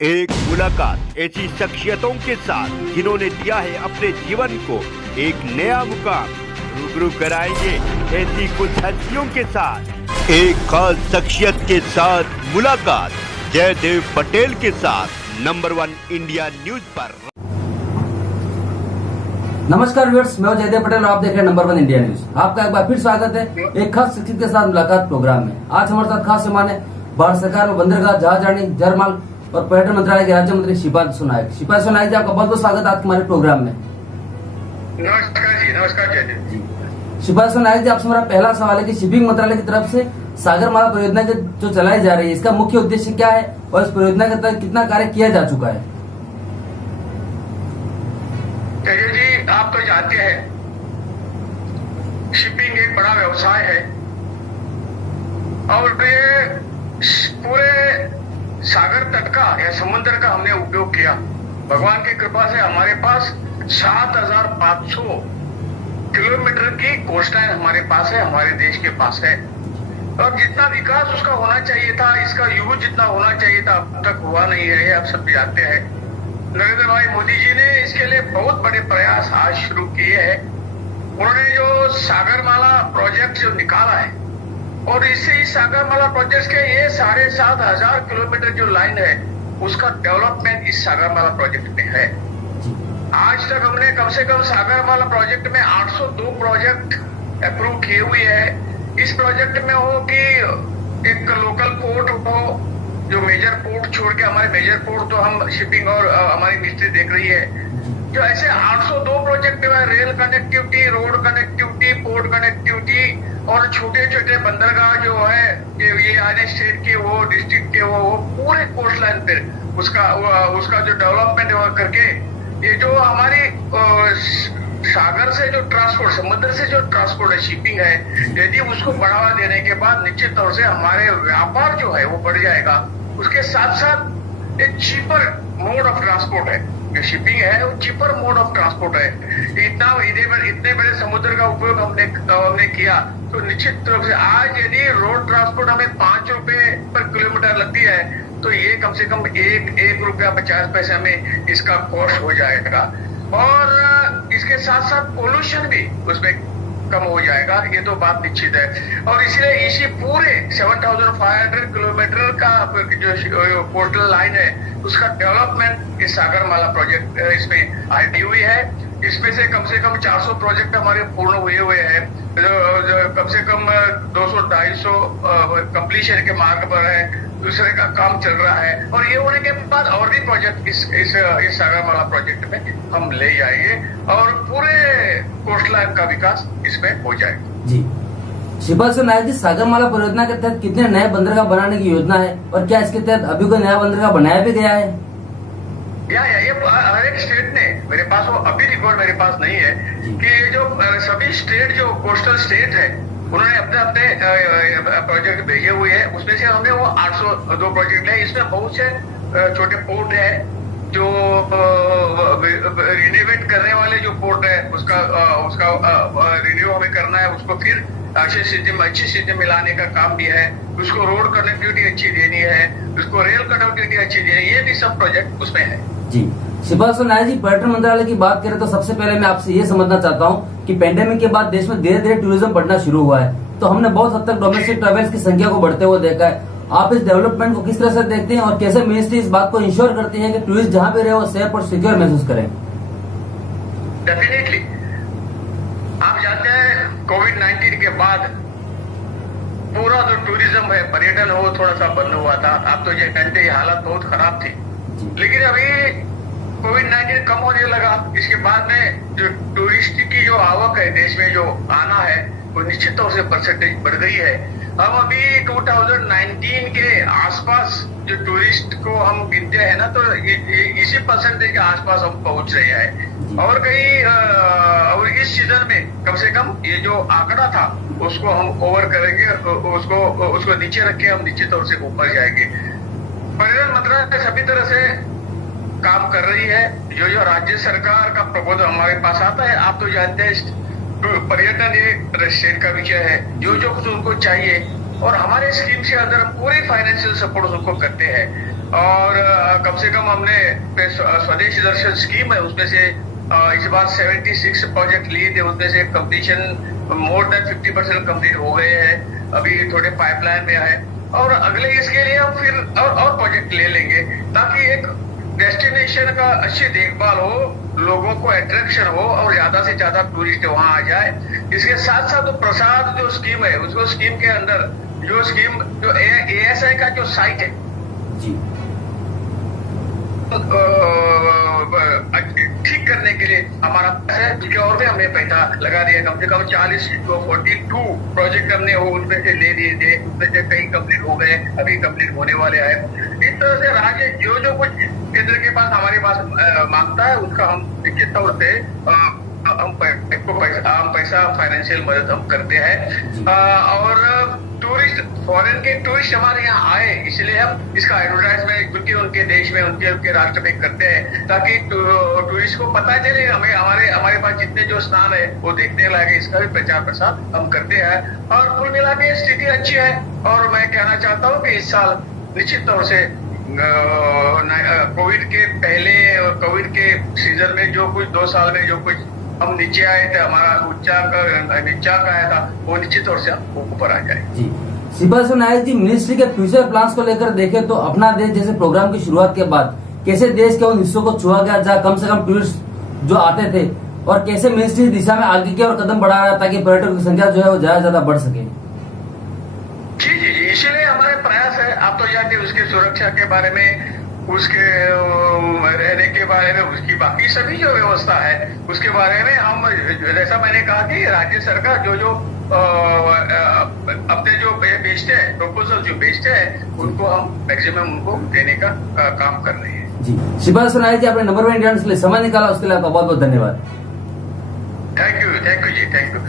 एक मुलाकात ऐसी शख्सियतों के साथ जिन्होंने दिया है अपने जीवन को एक नया मुकाम। रूबरू कराएंगे ऐसी कुछ हस्तियों के साथ एक खास शख्सियत के साथ मुलाकात जयदेव पटेल के साथ नंबर 1 इंडिया न्यूज पर। नमस्कार व्यूअर्स, मैं जयदेव पटेल और आप देख रहे हैं नंबर 1 इंडिया न्यूज। आपका एक बार फिर स्वागत है एक खास शख्सियत के साथ मुलाकात प्रोग्राम में। आज हमारे साथ खास मेहमान है भारत सरकार में बंदरगाह, जहाजरानी, जरमाल और पर्यटन मंत्रालय के राज्य मंत्री शिपाल सोनायक। शिपाल सोनायक जी, आपका बहुत बहुत स्वागत है आज हमारे प्रोग्राम में। नमस्कार जी, नमस्कार जयदेव जी। शिपाल सोनायक जी, आपसे मेरा पहला सवाल है कि शिपिंग मंत्रालय की तरफ से सागरमाला परियोजना जो चलाई जा रही है, इसका मुख्य उद्देश्य क्या है और इस परियोजना के तहत कितना कार्य किया जा चुका है? जयदेव जी, आप तो जानते हैं शिपिंग एक बड़ा व्यवसाय है और ये पूरे सागर तट का या समुद्र का हमने उपयोग किया। भगवान की कृपा से हमारे पास 7,500 किलोमीटर की कोस्ट लाइन हमारे पास है, हमारे देश के पास है। और जितना विकास उसका होना चाहिए था, इसका यूज जितना होना चाहिए था, अब तक हुआ नहीं है, आप सब जानते हैं। नरेंद्र भाई मोदी जी ने इसके लिए बहुत बड़े प्रयास आज शुरू किए हैं। उन्होंने जो सागरमाला प्रोजेक्ट जो निकाला है और इससे इस सागरमाला प्रोजेक्ट के ये 7,500 किलोमीटर जो लाइन है उसका डेवलपमेंट इस सागरमाला प्रोजेक्ट में है। आज तक हमने कम से कम सागरमाला प्रोजेक्ट में 802 प्रोजेक्ट अप्रूव किए हुए हैं। इस प्रोजेक्ट में हो कि एक लोकल पोर्ट हो, जो मेजर पोर्ट छोड़ के हमारे मेजर पोर्ट तो हम शिपिंग और हमारी मिनिस्ट्री देख रही है, जो ऐसे 802 प्रोजेक्ट में rail connectivity, road connectivity, port connectivity और छोटे छोटे बंदरगाह जो है ये आने स्टेट के हो, डिस्ट्रिक्ट के वो पूरे कोस्ट लाइन पे उसका जो डेवलपमेंट करके ये जो हमारी सागर से जो ट्रांसपोर्ट, समुद्र से जो ट्रांसपोर्ट है, शिपिंग है, यदि उसको बढ़ावा देने के बाद निश्चित तौर से हमारे व्यापार जो है वो बढ़ जाएगा। उसके साथ साथ एक चीपर मोड ऑफ ट्रांसपोर्ट है, जो शिपिंग है वो चीपर मोड ऑफ ट्रांसपोर्ट है। इतने बड़े समुद्र का उपयोग हमने किया तो निश्चित रूप से आज यदि रोड ट्रांसपोर्ट हमें 5 रुपए पर किलोमीटर लगती है तो ये कम से कम एक रुपया 50 पैसे में इसका कॉस्ट हो जाएगा। और इसके साथ साथ पोल्यूशन भी उसमें कम हो जाएगा, ये तो बात निश्चित है। और इसलिए इसी पूरे 7,500 किलोमीटर का जो कोस्टल लाइन है उसका डेवलपमेंट इस सागरमाला प्रोजेक्ट इसमें आई हुई है। इसमें से कम 400 प्रोजेक्ट हमारे पूर्ण हुए हैं, जो कम से कम 200-250 कंप्लीशन के मार्ग पर है, दूसरे का काम चल रहा है। और ये होने के बाद और भी प्रोजेक्ट इस सागरमाला प्रोजेक्ट में हम ले जाएंगे और पूरे कोस्ट लाइन का विकास इसमें हो जाएगा। जी, शिपाल सोनायक जी, सागरमाला परियोजना के तहत कितने नए बंदरगाह बनाने की योजना है और क्या इसके तहत अभी कोई नया बंदरगाह बनाया भी गया है? ये हर एक स्टेट ने, मेरे पास वो अभी रिकॉर्ड मेरे पास नहीं है कि ये जो सभी स्टेट जो कोस्टल स्टेट है उन्होंने अपने प्रोजेक्ट भेजे हुए हैं। उसमें से हमने वो 802 प्रोजेक्ट है। इसमें बहुत से छोटे पोर्ट है जो रिन्यूवेट करने वाले जो पोर्ट है उसका रिन्यू हमें करना है, उसको फिर अच्छी स्थिति में लाने का काम भी है। उसको रोड कनेक्टिविटी अच्छी देनी है, उसको रेल कनेक्टिविटी अच्छी देनी है, ये भी सब प्रोजेक्ट उसमें है। जी, शिपाल सोनायक जी, पर्यटन मंत्रालय की बात करें तो सबसे पहले मैं आपसे ये समझना चाहता हूँ कि पेंडेमिक के बाद देश में धीरे धीरे टूरिज्म बढ़ना शुरू हुआ है, तो हमने बहुत हद तक डोमेस्टिक ट्रेवल्स की संख्या को बढ़ते हुए देखा है। आप इस डेवलपमेंट को किस तरह से देखते हैं और कैसे मिनिस्ट्री इस बात को इंश्योर करती है कि टूरिस्ट जहाँ भी रहे वो सेफ और सिक्योर महसूस करें? डेफिनेटली, आप जानते हैं कोविड-19 के बाद पूरा जो टूरिज्म है, पर्यटन हो, थोड़ा सा बंद हुआ था। आप तो ये जानते हैं हालत बहुत खराब थी, लेकिन अभी कोविड-19 कम होने लगा। इसके बाद में जो टूरिस्ट की जो आवक है देश में जो आना है वो निश्चित तौर से परसेंटेज बढ़ गई है। हम अभी 2019 के आसपास जो टूरिस्ट को हम गिनते हैं ना, तो इसी परसेंटेज के आसपास हम पहुंच रहे हैं। और कहीं और इस सीजन में कम से कम ये जो आंकड़ा था उसको हम ओवर करेंगे, उसको नीचे रख के हम निश्चित तौर से ऊपर जाएंगे। पर्यटन मंत्रालय सभी तरह से काम कर रही है। जो राज्य सरकार का प्रपोजल हमारे पास आता है, आप तो जानते हैं पर्यटन एक स्टेट का विषय है, जो कुछ उनको चाहिए और हमारे स्कीम के अंदर हम पूरी फाइनेंशियल सपोर्ट उनको करते हैं। और कम से कम हमने स्वदेशी दर्शन स्कीम है उसमें से इस बार 76 प्रोजेक्ट लिए थे, उसमें से कंप्लीशन मोर देन 50% कंप्लीट हो गए हैं, अभी थोड़े पाइपलाइन में है और अगले इसके लिए हम फिर और प्रोजेक्ट ले लेंगे ताकि एक डेस्टिनेशन का अच्छी देखभाल हो, लोगों को अट्रैक्शन हो और ज्यादा से ज्यादा टूरिस्ट वहां आ जाए। इसके साथ साथ प्रसाद जो स्कीम है उसको स्कीम के अंदर जो ASI का जो साइट है जी ठीक करने के लिए हमारा है, उसके और भी हमने पैसा लगा दिया, कम से कम 42 प्रोजेक्ट हमने वो उसमें से ले दिए थे, उसमें से कई कंप्लीट हो गए, अभी कंप्लीट होने वाले हैं। इस तरह से राज्य जो कुछ केंद्र के पास हमारे पास मांगता है उसका हम निश्चित तौर से हम पैसा फाइनेंशियल मदद हम करते हैं और फॉरेन के टूरिस्ट हमारे यहाँ आए इसलिए हम इसका एडवर्टाइजमेंट क्योंकि उनके देश में उनके राष्ट्र में करते हैं ताकि टूरिस्ट को पता चले हमें हमारे पास जितने जो स्थान है वो देखने लायक, इसका भी प्रचार प्रसार हम करते हैं और कुल मिला के स्थिति अच्छी है। और मैं कहना चाहता हूँ कि इस साल निश्चित तौर से कोविड के पहले और कोविड के सीजन में जो कुछ 2 साल में जो कुछ हम नीचे आए थे, हमारा उच्चांक आया था वो निश्चित तौर से ऊपर आ जाए। जी श्रीपाद नायक जी, मिनिस्ट्री के फ्यूचर प्लान्स को लेकर देखें तो अपना देश जैसे प्रोग्राम की शुरुआत के बाद कैसे देश के उन हिस्सों को छुआ गया जहाँ कम से कम टूरिस्ट जो आते थे और कैसे मिनिस्ट्री इस दिशा में आगे की और कदम बढ़ा रहा है ताकि पर्यटकों की संख्या जो है वो ज्यादा बढ़ सके। जी इसीलिए हमारे प्रयास है। आप तो जानते हैं उसके सुरक्षा के बारे में, उसके रहने के बारे में, उसकी बाकी सभी जो व्यवस्था है उसके बारे में हम, जैसा मैंने कहा कि राज्य सरकार जो अपने जो बेचते हैं प्रपोजल जो बेचते हैं उनको हम मैक्सिमम उनको देने का काम कर रहे हैं। जी श्रीपाद नायक जी, आपने नंबर 1 इंडियन के लिए समय निकाला उसके लिए आपका बहुत बहुत धन्यवाद। Thank you ji, thank you.